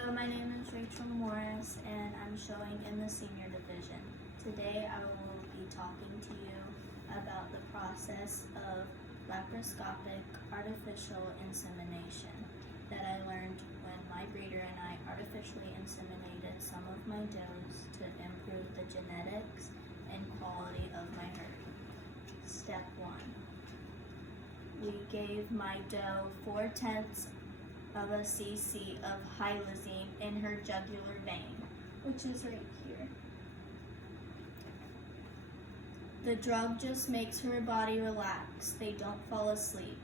Hello, my name is Rachel Morris and I'm showing in the senior division. Today I will be talking to you about the process of laparoscopic artificial insemination that I learned when my breeder and I artificially inseminated some of my does to improve the genetics and quality of my herd. Step 1. We gave my doe 4/10 of a cc of hylazine in her jugular vein, which is right here. The drug just makes her body relax. They don't fall asleep.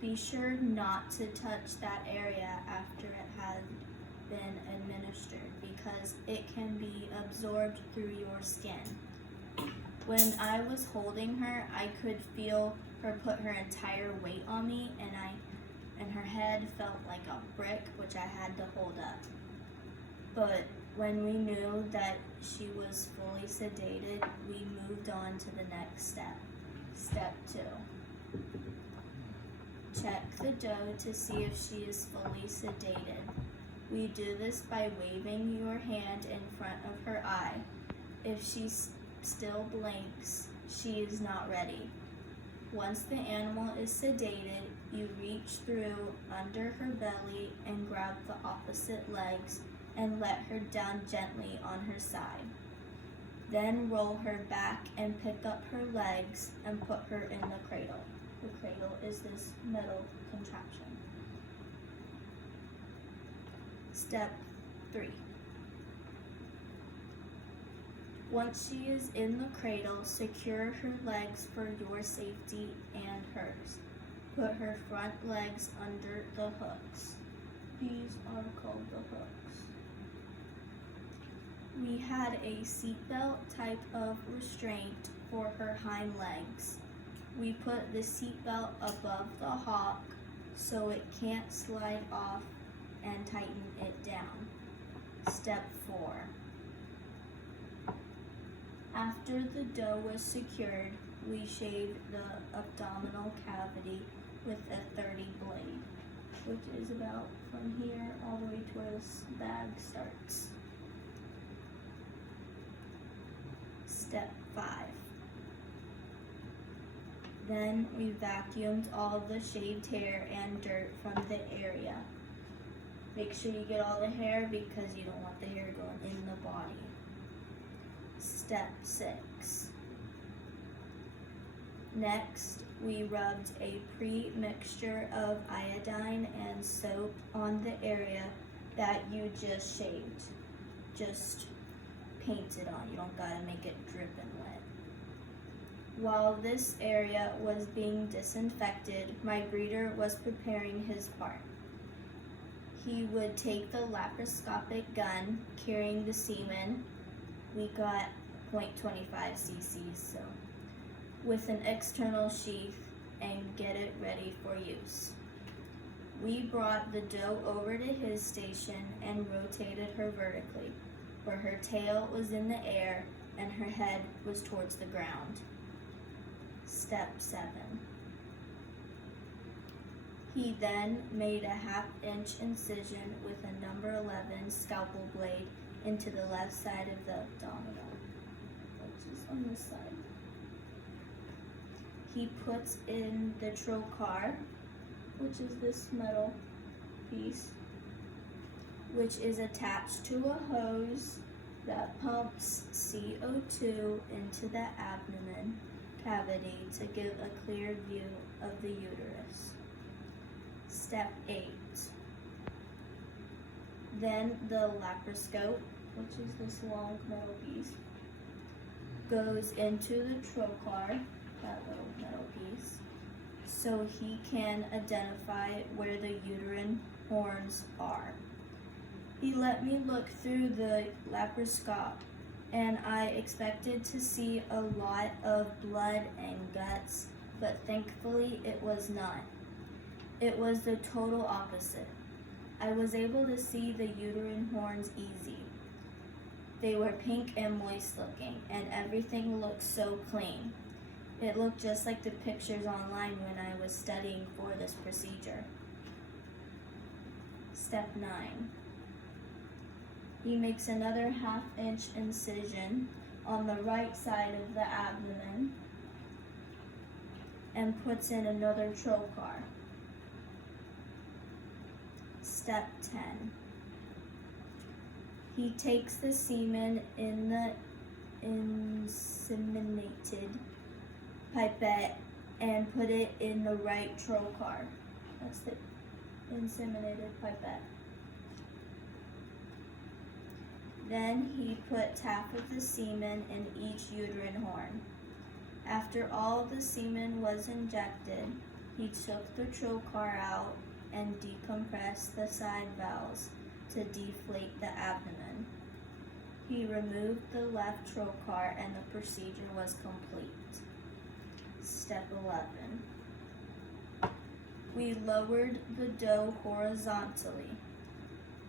Be sure not to touch that area after it has been administered because it can be absorbed through your skin. When I was holding her, I could feel her put her entire weight on me, and her head felt like a brick, which I had to hold up. But when we knew that she was fully sedated, we moved on to the next step. Step 2. Check the doe to see if she is fully sedated. We do this by waving your hand in front of her eye. If she still blinks, she is not ready. Once the animal is sedated, you reach through under her belly and grab the opposite legs and let her down gently on her side. Then roll her back and pick up her legs and put her in the cradle. The cradle is this metal contraption. Step 3. Once she is in the cradle, secure her legs for your safety and hers. Put her front legs under the hooks. These are called the hooks. We had a seatbelt type of restraint for her hind legs. We put the seatbelt above the hock so it can't slide off and tighten it down. Step 4. After the doe was secured, we shaved the abdominal cavity with a 30 blade, which is about from here all the way to where this bag starts. Step 5. Then we vacuumed all the shaved hair and dirt from the area. Make sure you get all the hair because you don't want the hair going in the body. Step 6. Next, we rubbed a pre-mixture of iodine and soap on the area that you just shaved. Just paint it on. You don't gotta make it dripping wet. While this area was being disinfected, my breeder was preparing his part. He would take the laparoscopic gun carrying the semen. We got 0.25 cc's, so with an external sheath and get it ready for use. We brought the doe over to his station and rotated her vertically, where her tail was in the air and her head was towards the ground. Step 7. He then made a 1/2 inch incision with a number 11 scalpel blade into the left side of the abdominal, which is on this side. He puts in the trocar, which is this metal piece, which is attached to a hose that pumps CO2 into the abdomen cavity to give a clear view of the uterus. Step 8. Then the laparoscope, which is this long metal piece, goes into the trocar, that little metal piece, so he can identify where the uterine horns are. He let me look through the laparoscope, and I expected to see a lot of blood and guts, but thankfully it was not. It was the total opposite. I was able to see the uterine horns easy. They were pink and moist looking, and everything looked so clean. It looked just like the pictures online when I was studying for this procedure. Step 9. He makes another 1/2 inch incision on the right side of the abdomen and puts in another trocar. Step 10. He takes the semen in the inseminated pipette and put it in the right trocar. That's the inseminated pipette. Then he put 1/2 of the semen in each uterine horn. After all the semen was injected, he took the trocar out and decompressed the side valves to deflate the abdomen. He removed the left trocar and the procedure was complete. Step 11. We lowered the dough horizontally.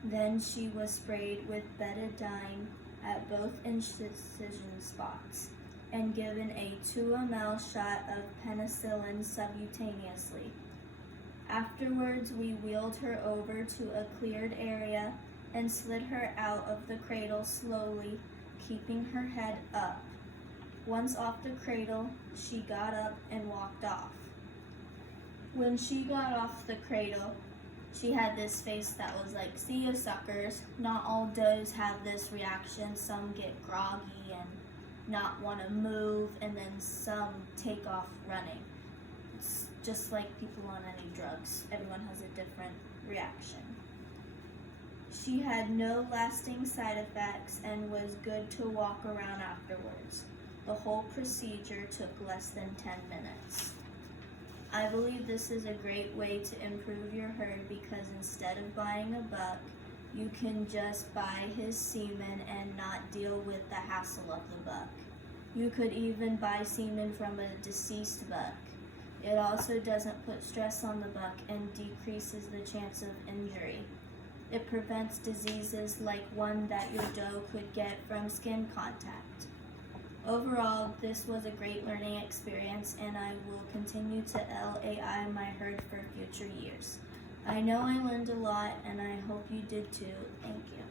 Then she was sprayed with betadine at both incision spots and given a 2 ml shot of penicillin subcutaneously. Afterwards, we wheeled her over to a cleared area and slid her out of the cradle slowly, keeping her head up. Once off the cradle, she got up and walked off. When she got off the cradle, she had this face that was like, "See you suckers." Not all does have this reaction. Some get groggy and not want to move, and then some take off running. It's just like people on any drugs. Everyone has a different reaction. She had no lasting side effects and was good to walk around afterwards. The whole procedure took less than 10 minutes. I believe this is a great way to improve your herd because instead of buying a buck, you can just buy his semen and not deal with the hassle of the buck. You could even buy semen from a deceased buck. It also doesn't put stress on the buck and decreases the chance of injury. It prevents diseases like one that your doe could get from skin contact. Overall, this was a great learning experience and I will continue to LAI my herd for future years. I know I learned a lot and I hope you did too. Thank you.